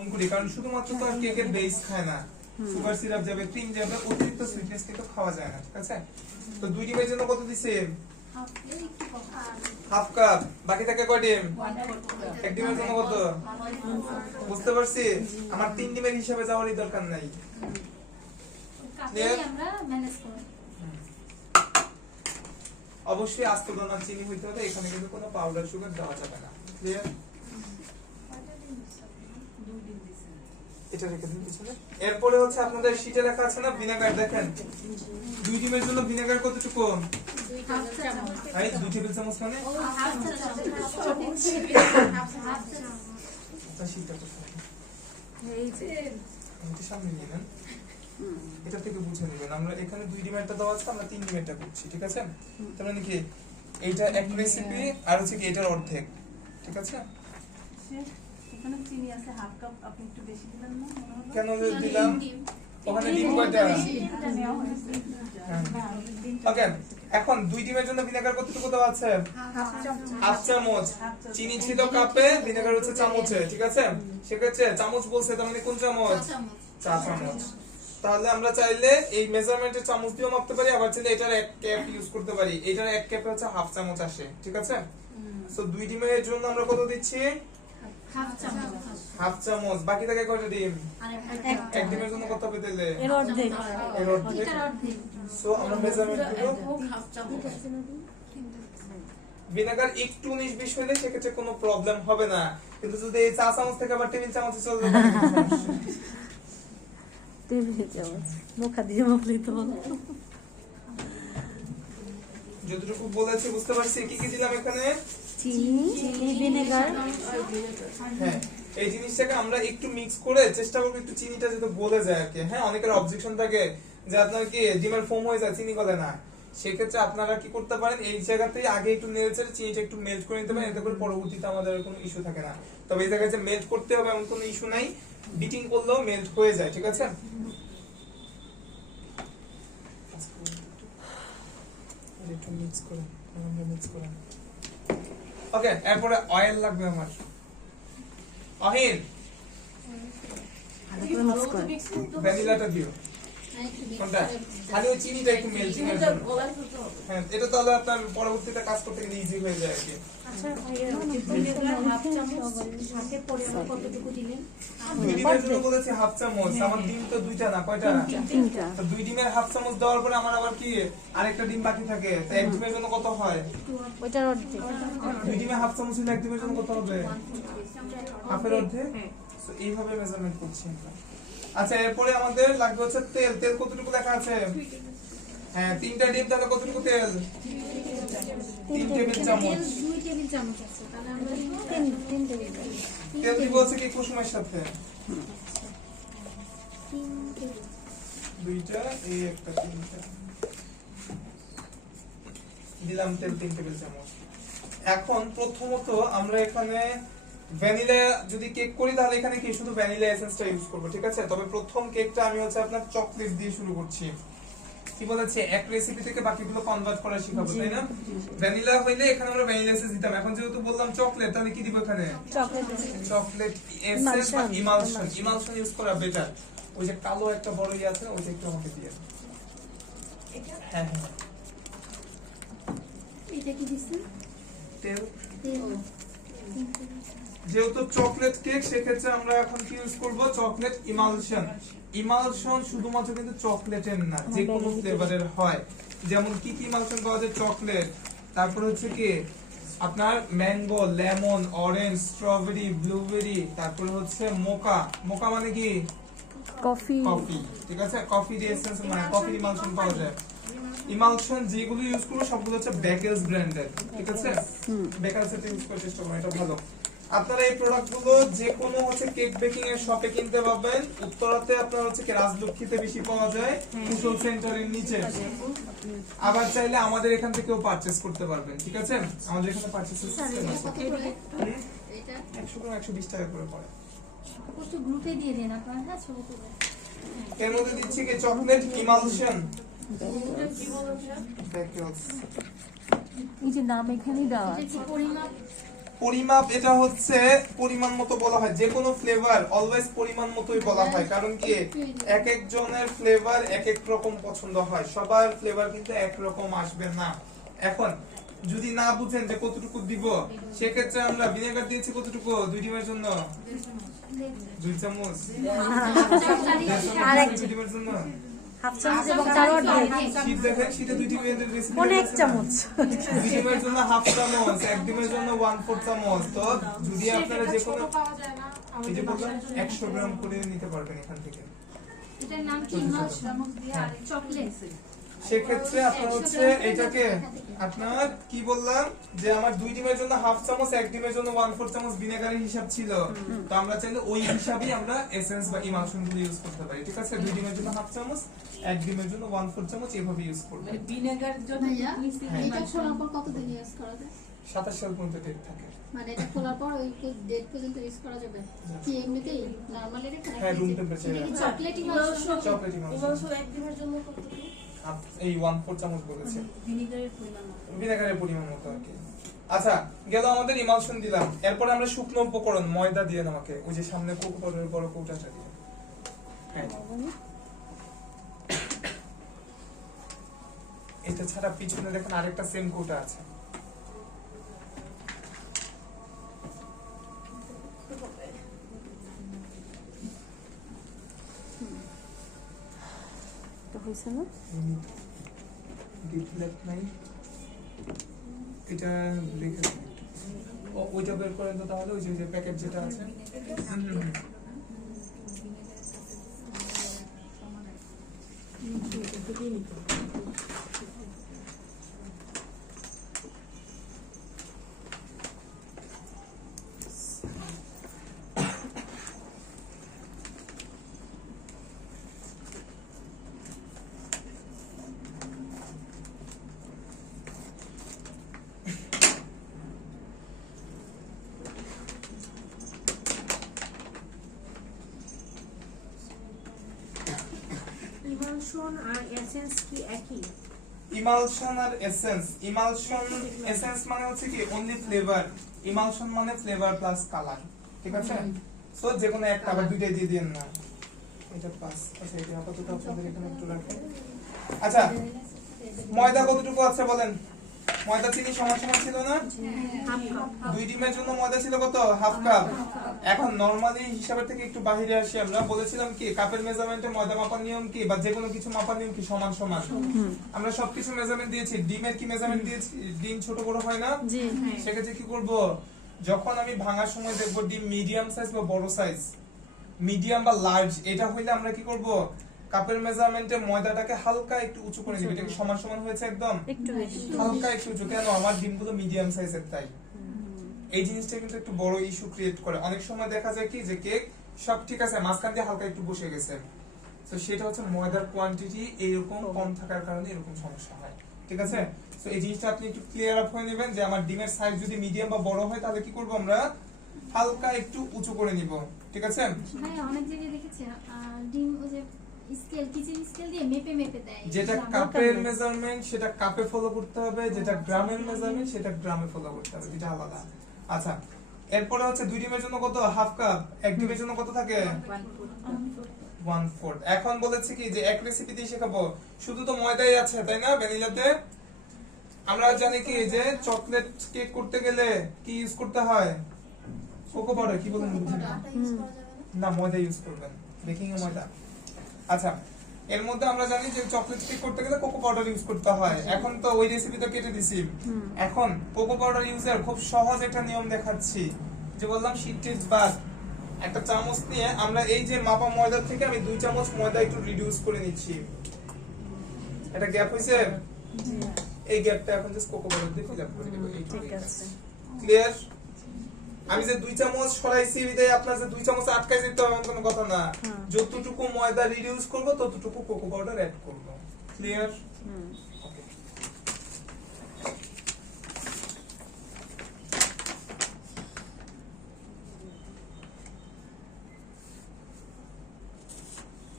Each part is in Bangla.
অঙ্কুরি কারণ শুধুমাত্র তো আর কেকের বেস খায় না, সুগার সিরাপ যাবে, ক্রিম যাবে, অতিরিক্ত সুইটনেস কিন্তু খাওয়া যায় না, ঠিক আছে? তো দুই ডিমের জন্য কত দিছে? Half cup. বাকি থাকে কয় ডিম? এক ডিমের জন্য কত? বুঝতে পারছি। আমার 3 ডিমের হিসাবে যাওয়ারই দরকার নাই। অবশ্যই আস্ত দানা চিনি হইতে হবে, এখানে কিন্তু কোনো পাউডার সুগার দেওয়া যাবে না। ক্লিয়ার? এটা রেখে দিন পিছনে। এরপরে হচ্ছে আপনাদের শীটে লেখা আছে না ভিনেগার, দেখেন দুই ডিমের জন্য ভিনেগার কতটুকু? 2 টেবিল চামচ মানে আচ্ছা শীটটা কোথায়? এই যে এটা সামনে নিয়ে নেন, এটা থেকে বুঝে নেবেন। আমরা এখানে 2 ডিমেরটা দেওয়া আছে, আমরা 3 ডিমেরটা করছি, ঠিক আছে? তার মানে কি এইটা এক রেসিপি আর হচ্ছে কি এটার অর্ধেক, ঠিক আছে? এখানে চিনি আছে হাফ কাপ, আপনি একটু বেশি দিলেন না? কেন দিলাম? ওখানে ডিম কয়টা? ওকে, এখন 2 ডিমের জন্য ভিনেগার কতটুকু দেওয়া আছে? হাফ চামচ। চিনি ছিল কাপে, ভিনেগার হচ্ছে চামচে, ঠিক আছে? সেক্ষেত্রে চামচ বলছে, তার মানে কোন চামচ? চা চামচ। তাহলে আমরা চাইলে এই মেজারমেন্টের চামচ দিয়েও মাপতে পারি, আবার চাইলে এটার এক ক্যাপ ইউজ করতে পারি। এটার এক ক্যাপে হচ্ছে হাফ চামচ আসে, ঠিক আছে? সো 2 ডিমের জন্য আমরা কত দিচ্ছি? হাফ চামচ। বাকি থাকে কয়টা ডিম? এক ডিমের জন্য কত হবে দিলে? এর অর্ধেক। এর অর্ধেক। সো আমরা মেজারমেন্ট করব ভিনেগার একটু 19-20 হলে সেক্ষেত্রে কোনো প্রবলেম হবে না, কিন্তু যদি এই চা চামচ থেকে আবার টেবিল চামচে চলে যায় টেবিল চামচ মুখা দিয়ে মুখলি তো যতটুকু বলেছি বুঝতে পারছি। কি কি দিলাম এখানে? চিনি, ভিনেগার। হ্যাঁ, এই জিনিসটাকে আমরা একটু মিক্স করে চেষ্টা করব একটু চিনিটা যাতে গলে যায় আর কি। হ্যাঁ, অনেকের অবজেকশন থাকে যে আপনার কি ডিমের ফোম হয়ে যায়, চিনি গলে না। সেক্ষেত্রে আপনারা কি করতে পারেন, এই জায়গাতেই আগে একটু নেড়েচেড়ে চিনিটা একটু মেল্ট করে নিতে পারেন, এতে করে পরবর্তীতে আমাদের কোনো ইস্যু থাকে না। তবে এই জায়গায় যে মেল্ট করতে হবে এমন কোনো ইস্যু নাই, বিটিং করলেও মেল্ট হয়ে যায়, ঠিক আছে? একটু মিক্স করে আমরা মিক্স করে ওকে। এরপরে অয়েল লাগবে আমার। অহিন ভ্যানিলাটা দিও। কোনটা? খালি ওই চিনিটা একটু মেল্টিং এর জন্য। হ্যাঁ, এটা তাহলে আপনার পরবর্তীতে কাজ করতে গেলে ইজি হয়ে যায় আর কি। আচ্ছা ভাইয়া ভিনেগার হাফ চামচ সাথে পরিমাণ কতটুকু দিলেন? 2 ডিমের জন্য বলেছি হাফ চামচ। আমার ডিম তো দুইটা না, কয়টা? তিনটা। তো 2 ডিমের হাফ চামচ দেওয়ার পরে আমার আবার কি আরেকটা ডিম বাকি থাকে, তো এক ডিমের জন্য কত হয়? ওইটার অর্ধেক। 2 ডিমে হাফ চামচ হলে এক ডিমের জন্য কত হবে? হাফের অর্ধেক। সো এইভাবে মেজারমেন্ট করছি আমরা। আচ্ছা, এরপরে আমাদের লাগবে হচ্ছে তেল। তেল কতটুকু লেখা আছে? হ্যাঁ, 3টা ডিম, তাহলে কতটুকু তেল? 3 টেবিল চামচ। 2 টেবিল চামচ আছে, তাহলে আমরা 3 টেবিল চামচ। তেল দিব হচ্ছে কি কুসুমের সাথে? 3 টেবিল। 2টা, এই একটা, 3টা দিলাম তেল 3 টেবিল চামচ। এখন প্রথমত আমরা এখানে ভ্যানিলা যদি কেক করি তাহলে এখানে কি শুধু ভ্যানিলা এসেন্সটা ইউজ করব, ঠিক আছে? তবে প্রথম কেকটা আমি হচ্ছে আপনার চকলেট দিয়ে শুরু করছি। কি বলেছে, এক রেসিপি থেকে বাকিগুলো কনভার্ট করা শিখাবো, তাই না? ভ্যানিলা হইলে এখানে আমরা ভ্যানিলা এসেন্স দিতাম, এখন যেহেতু বললাম চকলেট, তাহলে কি দিব এখানে? চকলেট এসেন্স বা ইমালশন। ইমালশন ইউজ করা বেটার। ওই যে কালো একটা বড় ইয়ে আছে, ওইটা একটু আমাকে দিয়ে। হ্যাঁ হ্যাঁ, এটা কি দিছেন? তেল। তেল। যেহেতু চকলেট কেক, সেক্ষেত্রে আমরা এখন কি ইউজ করব? Chocolate emulsion. ইমালশন শুধুমাত্র কিন্তু চকলেটের না, যে কোনো ফ্লেভারের হয়। যেমন কি কি ইমালশন পাওয়া যায়? চকলেট, তারপর হচ্ছে কি আপনার mango, lemon, orange, strawberry, blueberry, তারপর হচ্ছে মোকা। মোকা মানে কি? কফি। কফি, ঠিক আছে? কফি এসেন্স মানে কফি ইমালশন পাওয়া যায়। ইমালশন যেগুলো ইউজ করব সবগুলো হচ্ছে বেকেলস ব্র্যান্ডের, ঠিক আছে? বেকেলস এর ইউজ করার চেষ্টা করুন, এটা ভালো। আপনারা এই প্রোডাক্টগুলো যে কোনো হচ্ছে কেক বেকিং এর শপে কিনতে পাবেন। উত্তরাতে আপনার হচ্ছে কি রাজলক্ষ্মীতে বেশি পাওয়া যায়, কুশল সেন্টারের নিচে। আবার চাইলে আমাদের এখান থেকেও পারচেজ করতে পারবেন, ঠিক আছে? আমাদের এখানে পারচেজের সিস্টেম আছে। এটা 100 গ্রাম 120 টাকা করে পড়ে। কত গ্লুটে দিয়ে দেন আপনারা, হ্যাঁ ছোট করে। এর মধ্যে দিচ্ছি কি চকলেট ইমালশন। এটা কি বলছেন? বেকেলস। এই যে নাম এখানেই দেওয়া এটা আছে। কি পরিমাপ? পরিমাপ এটা হচ্ছে পরিমাণ মতো বলা হয়, যে কোনো ফ্লেভার অলওয়েজ পরিমাণ মতোই বলা হয়, কারণ কি এক একজনের ফ্লেভার এক এক রকম পছন্দ হয়, সবার ফ্লেভার কিন্তু এক রকম আসবে না। এখন যদি না বুঝেন যে কতটুকু দিব, সেক্ষেত্রে আমরা ভিনেগার দিয়েছি কতটুকু, 2 ডিমের জন্য 2 চামচ, আর এক 2 ডিমের জন্য হাফ চামচ এবং চারোয়া দিয়ে শীত দেখেন, শীতে 2 ডিমের রেসিপি কোন এক চামচ 2 ডিমের জন্য হাফ চামচ, 1 ডিমের জন্য 1/4 চামচ। তো যদি আপনারা যে কোনো এই যে বললাম 100 গ্রাম করে নিতে পারবেন এখান থেকে। এটার নাম কি চকলেট সেক্ষেত্রে আপনার হচ্ছে এটাকে আপনার কি বললাম যে আমার 2 ডিমের জন্য হাফ চামচ, 1 ডিমের জন্য 1/4 চামচ ভিনেগারের হিসাব ছিল, তো আমরা চাইলে ওই হিসাবেই আমরা এসেন্স বা ইমালশন গুলো ইউজ করতে পারি। ঠিক আছে, 2 ডিমের জন্য হাফ চামচ, 1 ডিমের জন্য 1/4 চামচ এভাবে ইউজ করব। মানে ভিনেগার জন্য এটা খোলার পর কতদিন ইউজ করা যায়? 27 সাল পর্যন্ত ডেট থাকে। মানে এটা খোলার পর ওই ডেট পর্যন্ত ইউজ করা যাবে কি এমনিতেই নরমালি রেখে? হ্যাঁ, রুম টেম্পারেচারে। এটা কি চকলেট ইমালশন? চকলেট ইমালশন এক ডিমের জন্য কতটুকু? এই 1/4 চামচ বলেছে, ভিনেগারের পরিমাণ মতো। ভিনেগারের পরিমাণ মতো আর কি। আচ্ছা, গেল আমাদের ইমালশন দিলাম, এরপর আমরা শুকনো উপকরণ ময়দা দিয়ে আমাকে ওই যে সামনে কোকো পাউডারের বড় কৌটাটা দিয়ে। হ্যাঁ, এটা ছাড়া পিছনে দেখেন আরেকটা সেম কৌটা আছে। তো হইছে না ডিফ্লেক্ট নাই, এটা লিখে দিন। ওইটা বের করেন তো তাহলে, ওই যে প্যাকেট যেটা আছে। ইমালশন আর এসেন্স কি একই? ইমালশন আর এসেন্স, ইমালশন এসেন্স মানে হচ্ছে কি অনলি ফ্লেভার, ইমালশন মানে ফ্লেভার প্লাস কালার। ঠিক আছে, সো যে কোনো একটা আবার দুইটাই দিয়ে দিন না। এটা পাস। আচ্ছা, এটা আপাতত আপনাদের এখানে একটু রাখেন। আচ্ছা, ময়দা কতটুকু আছে বলেন? ময়দা চিনি সমান সমান ছিল না? 2 ডিমের জন্য ময়দা ছিল কত? Half cup. এখন নরমালি হিসাবের থেকে একটু বাইরে আসি, আমরা বলেছিলাম কি কাপের মেজারমেন্টে ময়দা মাপার নিয়ম কি, বা যে কোনো কিছু মাপার নিয়ম কি সমান সমান। আমরা সবকিছু মেজারমেন্ট দিয়েছি, ডিমের কি মেজারমেন্ট দিয়েছি? ডিম ছোট বড় হয় না? জি সেক্ষেত্রে কি করব, যখন আমি ভাঙার সময় দেখব ডিম মিডিয়াম সাইজ বা বড় সাইজ, মিডিয়াম বা লার্জ, এটা হইলে আমরা কি করব, কাপের মেজারমেন্টে ময়দাটাকে হালকা একটু উঁচু করে নিব। এটা কি সমান সমান হয়েছে? একদম একটু বেশি হালকা একটু উঁচু। কেন? আমার ডিমগুলো মিডিয়াম সাইজের, তাই এই জিনিসটা কিন্তু একটু বড় ইস্যু ক্রিয়েট করে। অনেক সময় দেখা যায় কি যে কেক সব ঠিক আছে, মাঝখান দিয়ে হালকা একটু বসে গেছে, তো সেটা হচ্ছে ময়দার কোয়ান্টিটি এরকম কম থাকার কারণে এরকম সমস্যা হয়। ঠিক আছে, তো এই জিনিসটা আপনি একটু ক্লিয়ার আপ হয়ে নেবেন যে আমার ডিমের সাইজ যদি মিডিয়াম বা বড় হয় তাহলে কি করব, আমরা হালকা একটু উঁচু করে নিব। ঠিক আছে, ভাই অনেক জায়গায় দেখেছি ডিম ওই যে স্কেল কিচেন স্কেল দিয়ে মেপে মেপে দেয়। যেটা কাপের মেজারমেন্ট সেটা কাপে ফলো করতে হবে, যেটা গ্রামের মেজারমেন্ট সেটা গ্রামে ফলো করতে হবে, এটা আলাদা। আচ্ছা, এরপরে হচ্ছে 2 ডিমের জন্য কত? Half cup. 1 ডিমের জন্য কত থাকে? 1/4। এখন বলেছে কি যে এক রেসিপি দিয়ে শেখাবো, শুধু তো ময়দাই আছে তাই না ভ্যানিলাতে? আমরা জানি কি যে চকলেট কেক করতে গেলে কি ইউজ করতে হয়? Cocoa powder. কি বলেন? না, ময়দা ইউজ করবেন, বেকিং এ ময়দা। আচ্ছা, এর মধ্যে আমরা জানি যে চকলেট কেক করতে গেলে কোকো পাউডার ইউজ করতে হয়। এখন তো ওই রেসিপি তো কেটে দিছি, এখন কোকো পাউডার ইউজের খুব সহজ একটা নিয়ম দেখাচ্ছি। যে বললাম শীট বাদ একটা চামচ নিয়ে আমরা এই যে মাপা ময়দা থেকে আমি 2 চামচ ময়দা একটু রিডিউস করে নিচ্ছি। এটা গ্যাপ হইছে, এই গ্যাপটা এখন জাস্ট কোকো পাউডার দিয়ে ফিল আপ করে দেব। ঠিক আছে, ক্লিয়ার? আমি যে 2 চামচ সরাইছি বিদায় আপনার যে 2 চামচ আটকাই যেতে হবে এমন কোনো কথা না। যতটুকু ময়দা রিডিউস করব ততটুকু কোকো পাউডার অ্যাড করব। ক্লিয়ার? ওকে।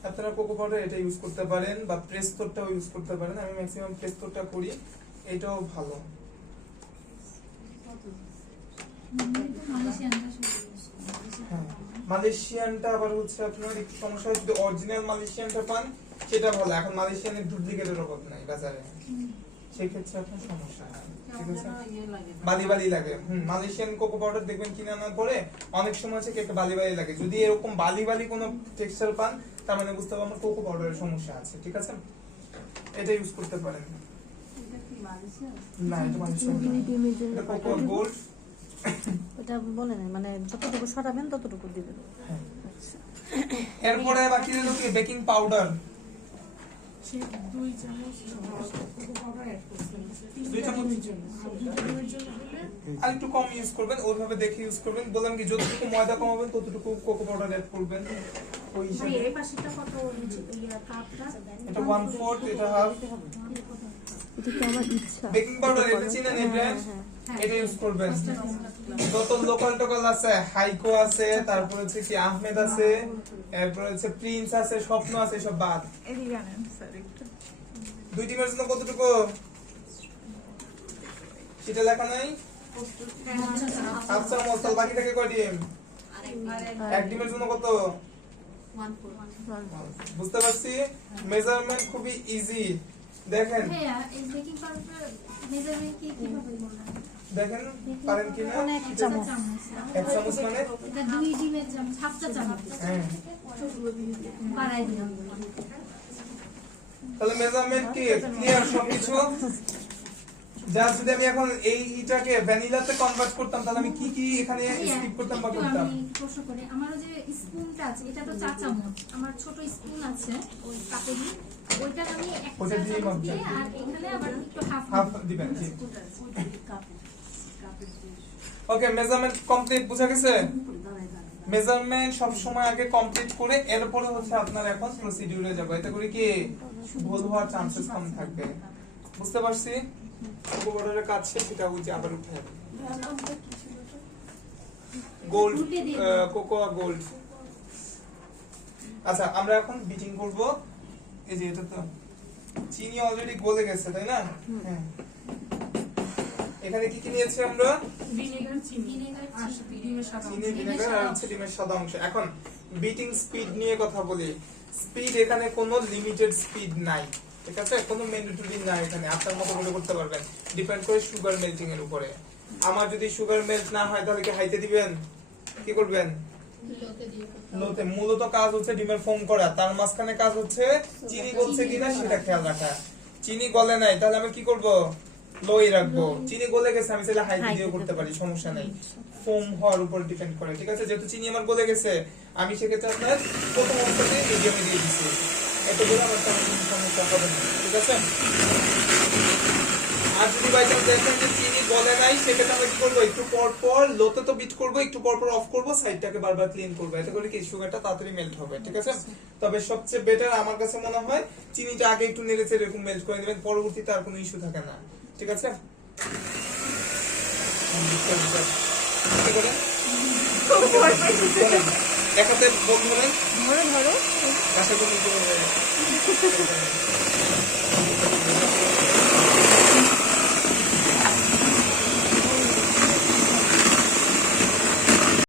আপনারা কোকো পাউডার এটা ইউজ করতে পারেন বা প্রেস্তরটাও ইউজ করতে পারেন। আমি ম্যাক্সিমাম প্রেস্তরটা করি, এটাও ভালো। মালয়েশিয়ানটা শুধু use করি। হ্যাঁ মালয়েশিয়ানটা আবার হচ্ছে আপনার একটু সমস্যা হয়, যদি অরিজিনাল মালয়েশিয়ানটা পান সেটা ভালো। এখন মালয়েশিয়ানের ডুপ্লিকেটের অভাব নাই বাজারে, সেই ক্ষেত্রে আপনার সমস্যা হয়। ঠিক আছে, বালি বালি লাগে। মালয়েশিয়ান কোকো পাউডার দেখবেন কিনে আনার পরে অনেক সময় হচ্ছে কেকটা বালি বালি লাগে। যদি এরকম বালি বালি কোনো টেক্সচার পান তার মানে বুঝতে পারবেন কোকো পাউডারের সমস্যা আছে। ঠিক আছে, এটা ইউজ করতে পারেন। এটা কি মালয়েশিয়া? না এটা মালয়েশিয়ান না, এটা কোকো গোল্ড। ওটা বলে নাই, মানে যতটুকু সরাবেন ততটুকু দিবেন। এরপরে বাকি রইল কি বেকিং পাউডার। 2 চামচ কোকো পাউডার অ্যাড করছেন। 2 চামচ আর একটু কম ইউজ করবেন, ওইভাবে দেখে ইউজ করবেন। বললাম কি যতটুকু ময়দা কমাবেন ততটুকু কোকো পাউডার অ্যাড করবেন ওই ভাই হিসাবে। এই পাশেটা কত ইয়া কাপটা? এটা 1/4, এটা হাফ। এটা তো আমার ইচ্ছা। বেকিং পাউডার এটা চিনেন এই ব্র্যান্ড, এটা ইউজ করবেন। যত লোকাল টোকাল আছে, হাইকো আছে, তারপর হচ্ছে কি আহমেদ আছে, এরপর হচ্ছে প্রিন্স আছে, স্বপ্ন আছে, সব বাদ। এদিকে আনেন স্যার একটু। 2 ডিমের জন্য কতটুকু সেটা লেখা নাই, হাফ চামচ। তাহলে বাকি থাকে কয় ডিম? এক ডিমের জন্য কত? 1/4 বুঝতে পারছি। মেজারমেন্ট খুবই ইজি। দেখেন ভাইয়া এই বেকিং পাউডার মেজারমেন্ট কি কিভাবে বললাম? দেখেন পারেন কিনা। অনেক চামচ। এক চামচ মানে এটা 2 ডিমের চামচ, হাফ চা চামচ হ্যাঁ। বাড়াই দিলাম। তাহলে মেজারমেন্ট কি ক্লিয়ার সবকিছু? যা যদি আমি এখন এইটাকে ভ্যানিলাতে কনভার্ট করতাম তাহলে আমি কি কি এখানে স্কিপ করতাম বা একটু করতাম? আমি প্রশ্ন করি, আমারও যে স্পুনটা আছে এটা তো চা চামচ, আমার ছোট স্পুন আছে ওই কাপড়ি, ওইটা আমি এক ওটা চা দিয়ে চামচ মাপবেন। দিয়ে আর এখানে আবার একটু হাফ হাফ দিবেন। জি কাপের ওকে, মেজারমেন্ট কমপ্লিট, বুঝা গেছে? মেজারমেন্ট সব সময় আগে কমপ্লিট করে এরপরে হচ্ছে আপনার এখন প্রসিডিউরে যাব, এতে করে কি ভুল হওয়ার চান্সেস কম থাকবে। বুঝতে পারছি। কোকো পাউডারের কাজ শেষ, এটা হচ্ছে আবার উঠে যাবে। Gold cocoa gold. আচ্ছা আমরা এখন বিটিং করব। এই যে এটা তো চিনি অলরেডি গলে গেছে তাই না? হ্যাঁ। এখানে কি কি নিয়েছি আমরা? ভিনেগার, চিনি আর ডিমের সাদা চিনি, ভিনেগার আর হচ্ছে ডিমের সাদা অংশ। এখন বিটিং স্পিড নিয়ে কথা বলি। স্পিড এখানে কোনো লিমিটেড স্পিড নাই, ঠিক আছে? কোনো ম্যান্ডেটরি নাই এখানে, আপনার মতো করে করতে পারবেন। ডিপেন্ড করে সুগার মেল্টিং এর উপরে। আমার যদি সুগার মেল্ট না হয় তাহলে কি হাইতে দিবেন? কি করবেন? লোতে। মূলত কাজ হচ্ছে ডিমের ফোম করা, তার মাঝখানে কাজ হচ্ছে চিনি গলছে কিনা সেটা খেয়াল রাখা। চিনি গলে নাই তাহলে আমি কি করব? লোই রাখবো। চিনি গলে গেছে আমি চাইলে হাই দিয়েও করতে পারি, সমস্যা নাই। ফোম হওয়ার উপর ডিপেন্ড করে, ঠিক আছে? যেহেতু চিনি আমার গলে গেছে আমি সেক্ষেত্রে আপনার প্রথম অবস্থাতে মিডিয়ামে দিয়ে দিচ্ছি। এত করে আমার তেমন সমস্যা হবে না, ঠিক আছে? আর যদি বাই চান্স দেখেন যে চিনি গলে নাই সেক্ষেত্রে আমরা কি করবো? একটু পর পর লোতে তো বিট করবো, একটু পর পর অফ করবো, সাইডটাকে বারবার ক্লিন করবো। এতে করে কি সুগারটা তাড়াতাড়ি মেল্ট হবে, ঠিক আছে? তবে সবচেয়ে বেটার আমার কাছে মনে হয় চিনিটা আগে একটু নেড়েচেড়ে এরকম মেল্ট করে নেবেন, পরবর্তীতে আর কোনো ইস্যু থাকে না, ঠিক আছে? এক হাতে বল ধরেন, ধরো ধরো। আশা করি